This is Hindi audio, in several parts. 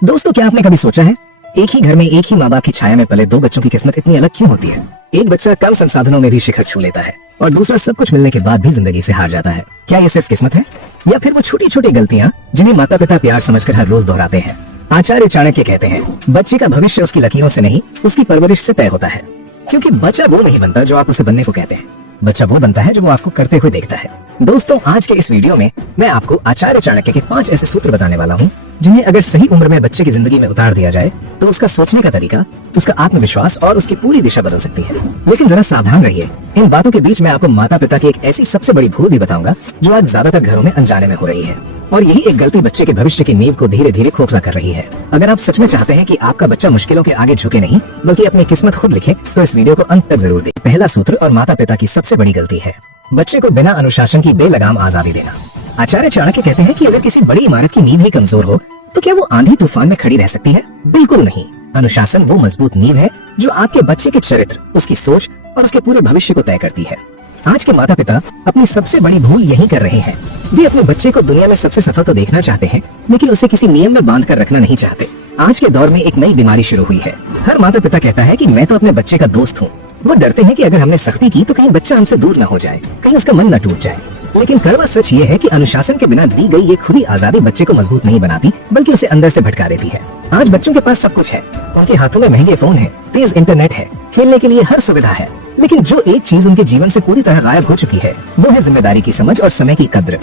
दोस्तों, क्या आपने कभी सोचा है एक ही घर में एक ही माँ बाप की छाया में पले दो बच्चों की किस्मत इतनी अलग क्यों होती है? एक बच्चा कम संसाधनों में भी शिखर छू लेता है और दूसरा सब कुछ मिलने के बाद भी जिंदगी से हार जाता है। क्या ये सिर्फ किस्मत है या फिर वो छोटी छोटी गलतियाँ जिन्हें माता पिता प्यार समझकर हर रोज दोहराते हैं? आचार्य चाणक्य कहते हैं, बच्चे का भविष्य उसकी लकीरों से नहीं उसकी परवरिश से तय होता है। क्योंकि बच्चा वो नहीं बनता जो आप उसे बनने को कहते हैं, बच्चा वो बनता है जो वो आपको करते हुए देखता है। दोस्तों, आज के इस वीडियो में मैं आपको आचार्य चाणक्य के 5 ऐसे सूत्र बताने वाला हूँ जिन्हें अगर सही उम्र में बच्चे की जिंदगी में उतार दिया जाए तो उसका सोचने का तरीका, उसका आत्मविश्वास और उसकी पूरी दिशा बदल सकती है। लेकिन जरा सावधान रहिए, इन बातों के बीच मैं आपको माता पिता की एक ऐसी सबसे बड़ी भूल भी बताऊंगा जो आज ज्यादातर घरों में अनजाने में हो रही है, और यही एक गलती बच्चे के भविष्य की नींव को धीरे धीरे खोखला कर रही है। अगर आप सच में चाहते हैं कि आपका बच्चा मुश्किलों के आगे झुके नहीं बल्कि अपनी किस्मत खुद लिखे तो इस वीडियो को अंत तक जरूर देखें। पहला सूत्र और माता पिता की सबसे बड़ी गलती है बच्चे को बिना अनुशासन की बेलगाम आजादी देना। आचार्य चाणक्य कहते हैं कि अगर किसी बड़ी इमारत की नींव ही कमजोर हो तो क्या वो आंधी तूफान में खड़ी रह सकती है? बिल्कुल नहीं। अनुशासन वो मजबूत नींव है जो आपके बच्चे के चरित्र, उसकी सोच और उसके पूरे भविष्य को तय करती है। आज के माता पिता अपनी सबसे बड़ी भूल यही कर रहे हैं। वे अपने बच्चे को दुनिया में सबसे सफल तो देखना चाहते हैं लेकिन उसे किसी नियम में बांध कर रखना नहीं चाहते। आज के दौर में एक नई बीमारी शुरू हुई है। हर माता पिता कहता है कि मैं तो अपने बच्चे का दोस्त हूँ। वो डरते हैं कि अगर हमने सख्ती की तो कहीं बच्चा हमसे दूर न हो जाए, कहीं उसका मन न टूट जाए। लेकिन कड़वा सच ये है कि अनुशासन के बिना दी गई ये खुली आजादी बच्चे को मजबूत नहीं बनाती बल्कि उसे अंदर से भटका देती है। आज बच्चों के पास सब कुछ है, उनके हाथों में महंगे फोन है, तेज इंटरनेट है, खेलने के लिए हर सुविधा है, लेकिन जो एक चीज उनके जीवन से पूरी तरह गायब हो चुकी है वो है जिम्मेदारी की समझ और समय की कद्र।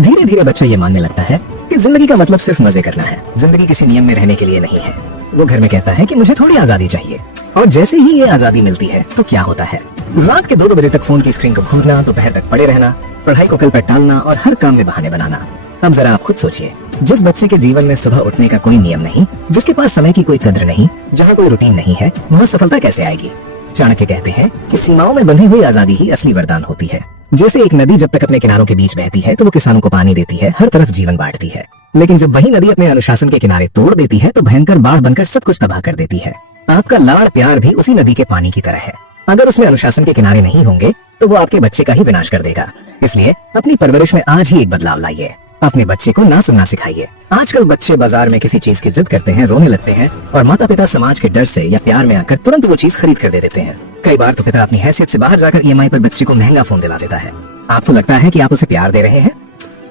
धीरे धीरे बच्चा ये मानने लगता है कि जिंदगी का मतलब सिर्फ मजे करना है, जिंदगी किसी नियम में रहने के लिए नहीं है। वो घर में कहता है कि मुझे थोड़ी आजादी चाहिए, और जैसे ही ये आजादी मिलती है तो क्या होता है? रात के 2-2 बजे तक फोन की स्क्रीन को घूरना, दोपहर तक पड़े रहना, पढ़ाई को कल पर टालना और हर काम में बहाने बनाना। अब जरा आप खुद सोचिए, जिस बच्चे के जीवन में सुबह उठने का कोई नियम नहीं, जिसके पास समय की कोई कद्र नहीं, जहाँ कोई रूटीन नहीं है, वहाँ सफलता कैसे आएगी? चाणक्य कहते हैं कि सीमाओं में बंधी हुई आजादी ही असली वरदान होती है। जैसे एक नदी जब तक अपने किनारों के बीच बहती है तो वो किसानों को पानी देती है, हर तरफ जीवन बांटती है, लेकिन जब वही नदी अपने अनुशासन के किनारे तोड़ देती है तो भयंकर बाढ़ बनकर सब कुछ तबाह कर देती है। आपका लाड़ प्यार भी उसी नदी के पानी की तरह है। अगर उसमें अनुशासन के किनारे नहीं होंगे तो वो आपके बच्चे का ही विनाश कर देगा। इसलिए अपनी परवरिश में आज ही एक बदलाव लाइए। अपने बच्चे को ना सुनना सिखाइए। आजकल बच्चे बाजार में किसी चीज की जिद करते हैं, रोने लगते हैं, और माता पिता समाज के डर से या प्यार में आकर तुरंत वो चीज खरीद कर दे देते हैं। कई बार तो पिता अपनी हैसियत से बाहर जाकर EMI पर बच्चे को महंगा फोन दिला देता है। आपको लगता है कि आप उसे प्यार दे रहे हैं?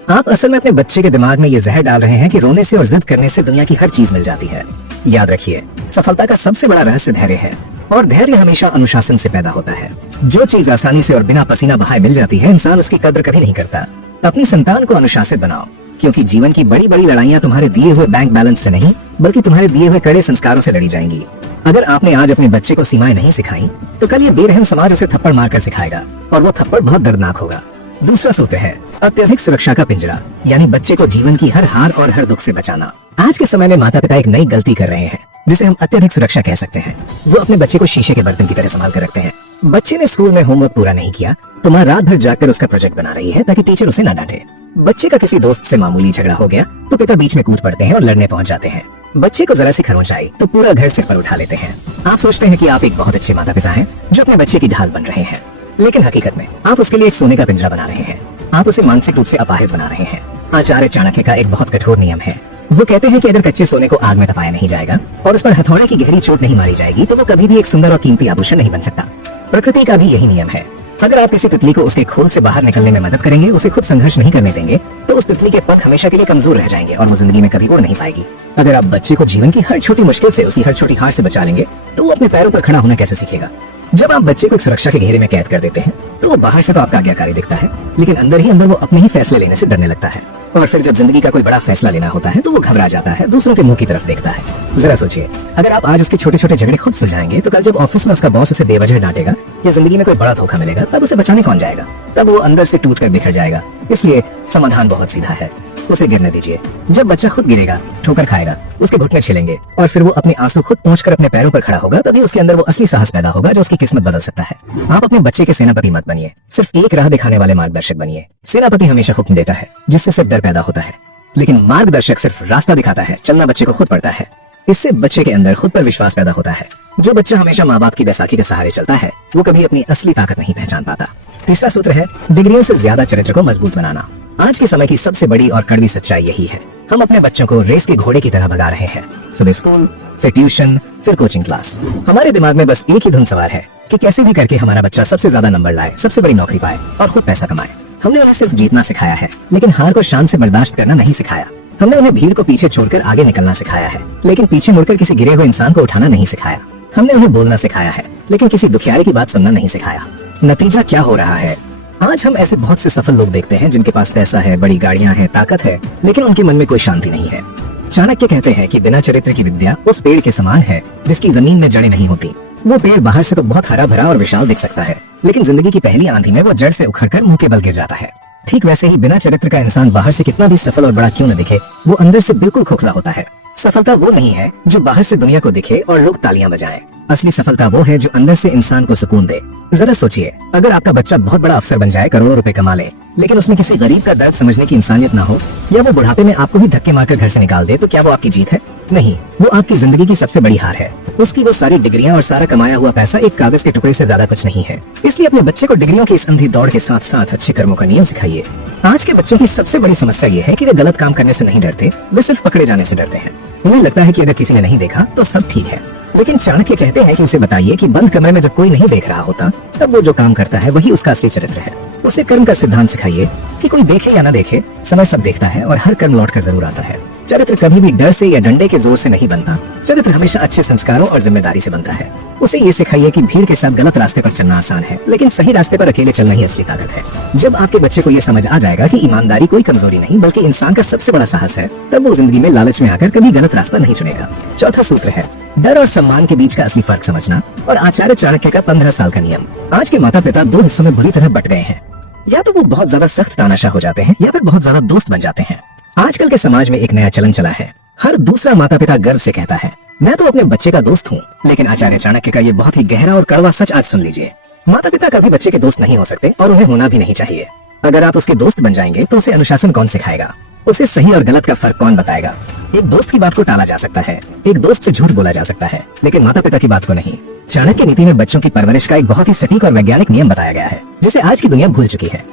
आप असल में अपने बच्चे के दिमाग में ये जहर डाल रहे हैं कि रोने से और जिद करने से दुनिया की हर चीज मिल जाती है। याद रखिए, सफलता का सबसे बड़ा रहस्य धैर्य है, और धैर्य हमेशा अनुशासन से पैदा होता है। जो चीज आसानी से और बिना पसीना बहाए मिल जाती है, इंसान उसकी कद्र कभी नहीं करता। अपनी संतान को अनुशासित बनाओ, क्योंकि जीवन की बड़ी बड़ी लड़ाइयाँ तुम्हारे दिए हुए बैंक बैलेंस से नहीं बल्कि तुम्हारे दिए हुए कड़े संस्कारों से लड़ी जाएंगी। अगर आपने आज अपने बच्चे को सीमाएं नहीं सिखाई तो कल ये बेरहम समाज उसे थप्पड़ मारकर सिखाएगा, और वो थप्पड़ बहुत दर्दनाक होगा। दूसरा सूत्र है अत्यधिक सुरक्षा का पिंजरा, यानी बच्चे को जीवन की हर हार और हर दुख से बचाना। आज के समय में माता पिता एक नई गलती कर रहे हैं जिसे हम अत्यधिक सुरक्षा कह सकते हैं। वो अपने बच्चे को शीशे के बर्तन की तरह संभाल कर रखते हैं। बच्चे ने स्कूल में होमवर्क पूरा नहीं किया तो माँ रात भर जागकर उसका प्रोजेक्ट बना रही है ताकि टीचर उसे न डांटे। बच्चे का किसी दोस्त से मामूली झगड़ा हो गया तो पिता बीच में कूद पड़ते हैं और लड़ने पहुंच जाते हैं। बच्चे को जरा सी खरोंच आई तो पूरा घर सिर पर उठा लेते हैं। आप सोचते हैं कि आप एक बहुत अच्छे माता पिता हैं जो अपने बच्चे की ढाल बन रहे हैं, लेकिन हकीकत में आप उसके लिए एक सोने का पिंजरा बना रहे हैं। आप उसे मानसिक रूप से अपाहिज बना रहे हैं। आचार्य चाणक्य का एक बहुत कठोर नियम है। वो कहते हैं कि अगर कच्चे सोने को आग में तपाया नहीं जाएगा और उस पर हथौड़े की गहरी चोट नहीं मारी जाएगी तो वो कभी भी एक सुंदर और कीमती आभूषण नहीं बन सकता। प्रकृति का भी यही नियम है। अगर आप किसी तितली को उसके खोल से बाहर निकलने में मदद करेंगे, उसे खुद संघर्ष नहीं करने देंगे, तो उस तितली के पंख हमेशा के लिए कमजोर रह जाएंगे और वो जिंदगी में कभी उड़ नहीं पाएगी। अगर आप बच्चे को जीवन की हर छोटी मुश्किल से, उसकी हर छोटी हार से बचा लेंगे तो वो अपने पैरों पर खड़ा होना कैसे सीखेगा? जब आप बच्चे को एक सुरक्षा के घेरे में कैद कर देते हैं तो वो बाहर से तो आपका आज्ञाकारी दिखता है, लेकिन अंदर ही अंदर वो अपने ही फैसले लेने से डरने लगता है, और फिर जब जिंदगी का कोई बड़ा फैसला लेना होता है तो वो घबरा जाता है, दूसरों के मुंह की तरफ देखता है। जरा सोचिए, अगर आप आज उसके छोटे छोटे झगड़े खुद सुलझाएंगे तो कल जब ऑफिस में उसका बॉस उसे बेवजह डांटेगा या जिंदगी में कोई बड़ा धोखा मिलेगा तब उसे बचाने कौन जाएगा? तब वो अंदर से टूट कर बिखर जाएगा। इसलिए समाधान बहुत सीधा है, उसे गिरने दीजिए। जब बच्चा खुद गिरेगा, ठोकर खाएगा, उसके घुटने छिलेंगे और फिर वो अपने आंसू खुद पहुंचकर अपने पैरों पर खड़ा होगा, तभी उसके अंदर वो असली साहस पैदा होगा जो उसकी किस्मत बदल सकता है। आप अपने बच्चे के सेनापति मत बनिए, सिर्फ एक राह दिखाने वाले मार्गदर्शक बनिए। सेनापति हमेशा हुक्म देता है जिससे सिर्फ डर पैदा होता है, लेकिन मार्गदर्शक सिर्फ रास्ता दिखाता है, चलना बच्चे को खुद पड़ता है। इससे बच्चे के अंदर खुद पर विश्वास पैदा होता है। जो बच्चा हमेशा माँ बाप की बैसाखी के सहारे चलता है वो कभी अपनी असली ताकत नहीं पहचान पाता। तीसरा सूत्र है डिग्रियों से ज्यादा चरित्र को मजबूत बनाना। आज के समय की सबसे बड़ी और कड़वी सच्चाई यही है। हम अपने बच्चों को रेस के घोड़े की तरह भगा रहे हैं। सुबह स्कूल, फिर ट्यूशन, फिर कोचिंग क्लास। हमारे दिमाग में बस एक ही धुन सवार है कि कैसे भी करके हमारा बच्चा सबसे ज्यादा नंबर लाए, सबसे बड़ी नौकरी पाए और खूब पैसा कमाए। हमने उन्हें सिर्फ जीतना सिखाया है, लेकिन हार को शान से बर्दाश्त करना नहीं सिखाया। हमने उन्हें भीड़ को पीछे छोड़कर आगे निकलना सिखाया है, लेकिन पीछे मुड़कर किसी गिरे हुए इंसान को उठाना नहीं सिखाया। हमने उन्हें बोलना सिखाया है, लेकिन किसी दुखियारे की बात सुनना नहीं सिखाया। नतीजा क्या हो रहा है? आज हम ऐसे बहुत से सफल लोग देखते हैं जिनके पास पैसा है, बड़ी गाड़ियां हैं, ताकत है, लेकिन उनके मन में कोई शांति नहीं है। चाणक्य कहते हैं कि बिना चरित्र की विद्या उस पेड़ के समान है जिसकी जमीन में जड़ें नहीं होती। वो पेड़ बाहर से तो बहुत हरा भरा और विशाल दिख सकता है, लेकिन जिंदगी की पहली आंधी में वो जड़ से उखड़कर मुंह के बल गिर जाता है। ठीक वैसे ही बिना चरित्र का इंसान बाहर से कितना भी सफल और बड़ा क्यों न दिखे, वो अंदर से बिल्कुल खोखला होता है। सफलता वो नहीं है जो बाहर से दुनिया को दिखे और लोग तालियां बजाएं। असली सफलता वो है जो अंदर से इंसान को सुकून दे। जरा सोचिए, अगर आपका बच्चा बहुत बड़ा अफसर बन जाए, करोड़ों रुपए कमा ले, लेकिन उसमें किसी गरीब का दर्द समझने की इंसानियत ना हो, या वो बुढ़ापे में आपको ही धक्के मारकर घर से निकाल दे, तो क्या वो आपकी जीत है? नहीं, वो आपकी जिंदगी की सबसे बड़ी हार है। उसकी वो सारी डिग्रियां और सारा कमाया हुआ पैसा एक कागज के टुकड़े से ज्यादा कुछ नहीं है। इसलिए अपने बच्चे को डिग्रियों की इस अंधी दौड़ के साथ साथ अच्छे कर्मों का नियम सिखाइए। आज के बच्चों की सबसे बड़ी समस्या ये है कि वे गलत काम करने से नहीं डरते, वे सिर्फ पकड़े जाने से डरते हैं। उन्हें लगता है कि अगर किसी ने नहीं देखा तो सब ठीक है, लेकिन चाणक्य कहते हैं कि उसे बताइए कि बंद कमरे में जब कोई नहीं देख रहा होता, तब वो जो काम करता है वही उसका असली चरित्र है। उसे कर्म का सिद्धांत सिखाइए कि कोई देखे या न देखे, समय सब देखता है और हर कर्म लौट कर जरूर आता है। चरित्र कभी भी डर से या डंडे के जोर से नहीं बनता। चरित्र हमेशा अच्छे संस्कारों और जिम्मेदारी से बनता है। उसे ये सिखाइए कि भीड़ के साथ गलत रास्ते पर चलना आसान है, लेकिन सही रास्ते पर अकेले चलना ही असली ताकत है। जब आपके बच्चे को ये समझ आ जाएगा कि ईमानदारी कोई कमजोरी नहीं बल्कि इंसान का सबसे बड़ा साहस है, तब वो जिंदगी में लालच में आकर कभी गलत रास्ता नहीं चुनेगा। चौथा सूत्र है डर और सम्मान के बीच का असली फर्क समझना और आचार्य चाणक्य का 15 साल का नियम। आज के माता पिता दो हिस्सों में बुरी तरह बट गए हैं। या तो वो बहुत ज्यादा सख्त तानाशाह हो जाते हैं, या फिर बहुत ज्यादा दोस्त बन जाते हैं। आजकल के समाज में एक नया चलन चला है, हर दूसरा माता पिता गर्व से कहता है, मैं तो अपने बच्चे का दोस्त हूँ। लेकिन आचार्य चाणक्य का ये बहुत ही गहरा और कड़वा सच आज सुन लीजिए। माता पिता कभी बच्चे के दोस्त नहीं हो सकते और उन्हें होना भी नहीं चाहिए। अगर आप उसके दोस्त बन जाएंगे तो उसे अनुशासन कौन सिखाएगा? उसे सही और गलत का फर्क कौन बताएगा? एक दोस्त की बात को टाला जा सकता है, एक दोस्त से झूठ बोला जा सकता है, लेकिन माता पिता की बात को नहीं। चाणक्य नीति में बच्चों की परवरिश का एक बहुत ही सटीक और वैज्ञानिक नियम बताया गया है, जिसे आज की दुनिया भूल चुकी है।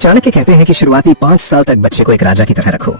चाणक्य कहते हैं कि शुरुआती 5 साल तक बच्चे को एक राजा की तरह रखो,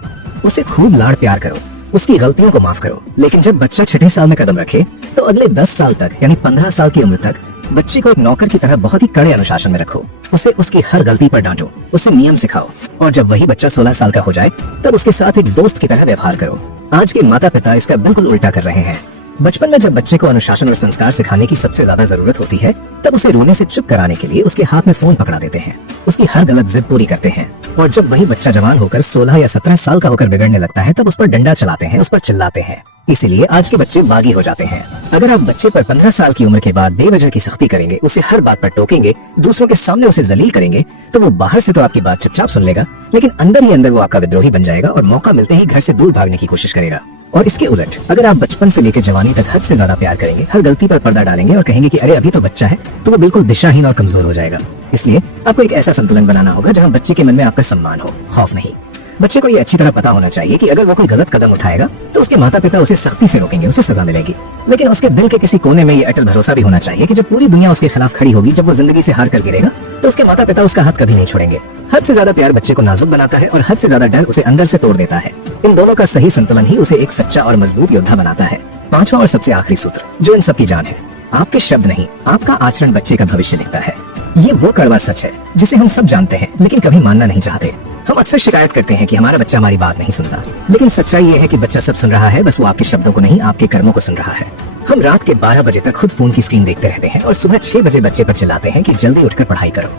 उसे खूब लाड़ प्यार करो, उसकी गलतियों को माफ करो। लेकिन जब बच्चा 6ठे साल में कदम रखे तो अगले 10 साल तक यानी 15 साल की उम्र तक बच्चे को एक नौकर की तरह बहुत ही कड़े अनुशासन में रखो। उसे उसकी हर गलती पर डांटो, उसे नियम सिखाओ, और जब वही बच्चा 16 साल का हो जाए तब उसके साथ एक दोस्त की तरह व्यवहार करो। आज के माता पिता इसका बिल्कुल उल्टा कर रहे हैं। बचपन में जब बच्चे को अनुशासन और संस्कार सिखाने की सबसे ज्यादा जरूरत होती है, तब उसे रोने से चुप कराने के लिए उसके हाथ में फोन पकड़ा देते हैं, उसकी हर गलत जिद पूरी करते हैं। और जब वही बच्चा जवान होकर 16 या 17 साल का होकर बिगड़ने लगता है, तब उस पर डंडा चलाते हैं, उस पर चिल्लाते हैं। इसीलिए आज के बच्चे बागी हो जाते हैं। अगर आप बच्चे पर 15 साल की उम्र के बाद बेवजह की सख्ती करेंगे, उसे हर बात पर टोकेंगे, दूसरों के सामने उसे जलील करेंगे, तो वो बाहर से तो आपकी बात चुपचाप सुन लेगा, लेकिन अंदर ही अंदर वो आपका विद्रोही बन जाएगा और मौका मिलते ही घर से दूर भागने की कोशिश करेगा। और इसके उलट अगर आप बचपन से लेकर जवानी तक हद से ज्यादा प्यार करेंगे, हर गलती पर पर्दा डालेंगे और कहेंगे कि अरे अभी तो बच्चा है, तो वो बिल्कुल दिशाहीन और कमजोर हो जाएगा। इसलिए आपको एक ऐसा संतुलन बनाना होगा जहाँ बच्चे के मन में आपका सम्मान हो, खौफ नहीं। बच्चे को ये अच्छी तरह पता होना चाहिए कि अगर वो कोई गलत कदम उठाएगा तो उसके माता पिता उसे सख्ती से रोकेंगे, उसे सजा मिलेगी। लेकिन उसके दिल के किसी कोने में ये अटल भरोसा भी होना चाहिए कि जब पूरी दुनिया उसके खिलाफ खड़ी होगी, जब वो जिंदगी से हार कर गिरेगा, तो उसके माता पिता उसका हाथ कभी नहीं छोड़ेंगे। हद से ज्यादा प्यार बच्चे को नाजुक बनाता है और हद से ज्यादा डर उसे अंदर से तोड़ देता है। इन दोनों का सही संतुलन ही उसे एक सच्चा और मजबूत योद्धा बनाता है। पांचवा और सबसे आखिरी सूत्र जो इन सब की जान है, आपके शब्द नहीं, आपका आचरण बच्चे का भविष्य लिखता है। ये वो कड़वा सच है जिसे हम सब जानते हैं, लेकिन कभी मानना नहीं चाहते। हम अक्सर शिकायत करते हैं कि हमारा बच्चा हमारी बात नहीं सुनता, लेकिन सच्चाई ये है कि बच्चा सब सुन रहा है, बस वो आपके शब्दों को नहीं, आपके कर्मों को सुन रहा है। हम रात के 12 बजे तक खुद फोन की स्क्रीन देखते रहते हैं और सुबह 6 बजे बच्चे पर चिल्लाते हैं कि जल्दी उठकर पढ़ाई करो।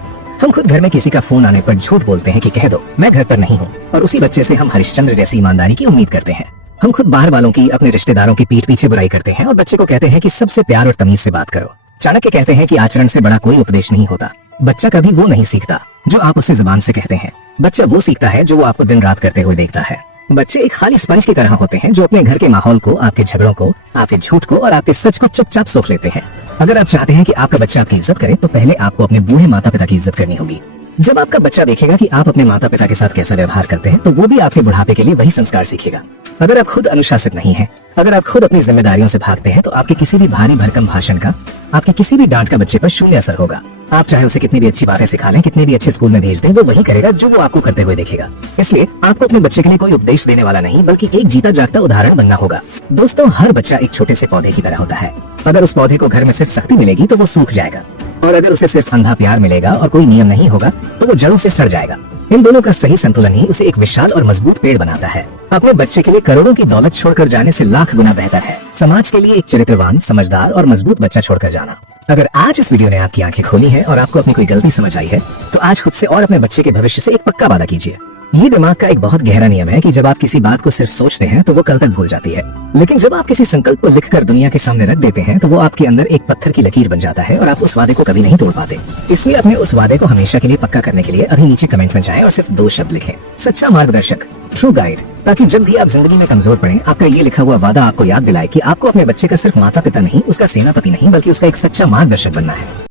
हम खुद घर में किसी का फोन आने पर झूठ बोलते हैं कि कह दो मैं घर पर नहीं हूँ, और उसी बच्चे से हम हरिश्चंद्र जैसी ईमानदारी की उम्मीद करते हैं। हम खुद बाहर वालों की, अपने रिश्तेदारों की पीठ पीछे बुराई करते हैं और बच्चे को कहते हैं कि सबसे प्यार और तमीज से बात करो। चाणक्य कहते हैं कि आचरण से बड़ा कोई उपदेश नहीं होता। बच्चा कभी वो नहीं सीखता जो आप उससे जुबान से कहते हैं, बच्चा वो सीखता है जो वो आपको दिन रात करते हुए देखता है। बच्चे एक खाली स्पंज की तरह होते हैं जो अपने घर के माहौल को, आपके झगड़ों को, आपके झूठ को और आपके सच को चुपचाप सोख लेते हैं। अगर आप चाहते हैं कि आपका बच्चा आपकी इज्जत करे, तो पहले आपको अपने बूढ़े माता पिता की इज्जत करनी होगी। जब आपका बच्चा देखेगा कि आप अपने माता पिता के साथ कैसा व्यवहार करते हैं, तो वो भी आपके बुढ़ापे के लिए वही संस्कार सीखेगा। अगर आप खुद अनुशासित नहीं हैं, अगर आप खुद अपनी जिम्मेदारियों से भागते हैं, तो आपके किसी भी भारी भरकम भाषण का, आपकी किसी भी डांट का बच्चे पर शून्य असर होगा। आप चाहे उसे कितनी भी अच्छी बातें सिखा लें, कितने भी अच्छे स्कूल में भेज दें, वो वही करेगा जो वो आपको करते हुए देखेगा। इसलिए आपको अपने बच्चे के लिए कोई उपदेश देने वाला नहीं, बल्कि एक जीता जागता उदाहरण बनना होगा। दोस्तों, हर बच्चा एक छोटे से पौधे की तरह होता है। अगर उस पौधे को घर में सिर्फ सख्ती मिलेगी तो वो सूख जाएगा, और अगर उसे सिर्फ अंधा प्यार मिलेगा और कोई नियम नहीं होगा तो वो जड़ों से सड़ जाएगा। इन दोनों का सही संतुलन ही उसे एक विशाल और मजबूत पेड़ बनाता है। अपने बच्चे के लिए करोड़ों की दौलत छोड़कर जाने से लाख गुना बेहतर है समाज के लिए एक चरित्रवान, समझदार और मजबूत बच्चा छोड़कर जाना। अगर आज इस वीडियो ने आपकी आंखें खोली हैं और आपको अपनी कोई गलती समझ आई है, तो आज खुद से और अपने बच्चे के भविष्य से एक पक्का वादा कीजिए। ये दिमाग का एक बहुत गहरा नियम है कि जब आप किसी बात को सिर्फ सोचते हैं तो वो कल तक भूल जाती है, लेकिन जब आप किसी संकल्प को लिखकर दुनिया के सामने रख देते हैं तो वो आपके अंदर एक पत्थर की लकीर बन जाता है और आप उस वादे को कभी नहीं तोड़ पाते। इसलिए अपने उस वादे को हमेशा के लिए पक्का करने के लिए अभी नीचे कमेंट में जाएं और सिर्फ 2 शब्द लिखें, सच्चा मार्गदर्शक, ट्रू गाइड, ताकि जब भी आप जिंदगी में कमजोर पड़े, आपका ये लिखा हुआ वादा आपको याद दिलाए कि आपको अपने बच्चे का सिर्फ माता पिता नहीं, उसका सेनापति नहीं, बल्कि उसका एक सच्चा मार्गदर्शक बनना है।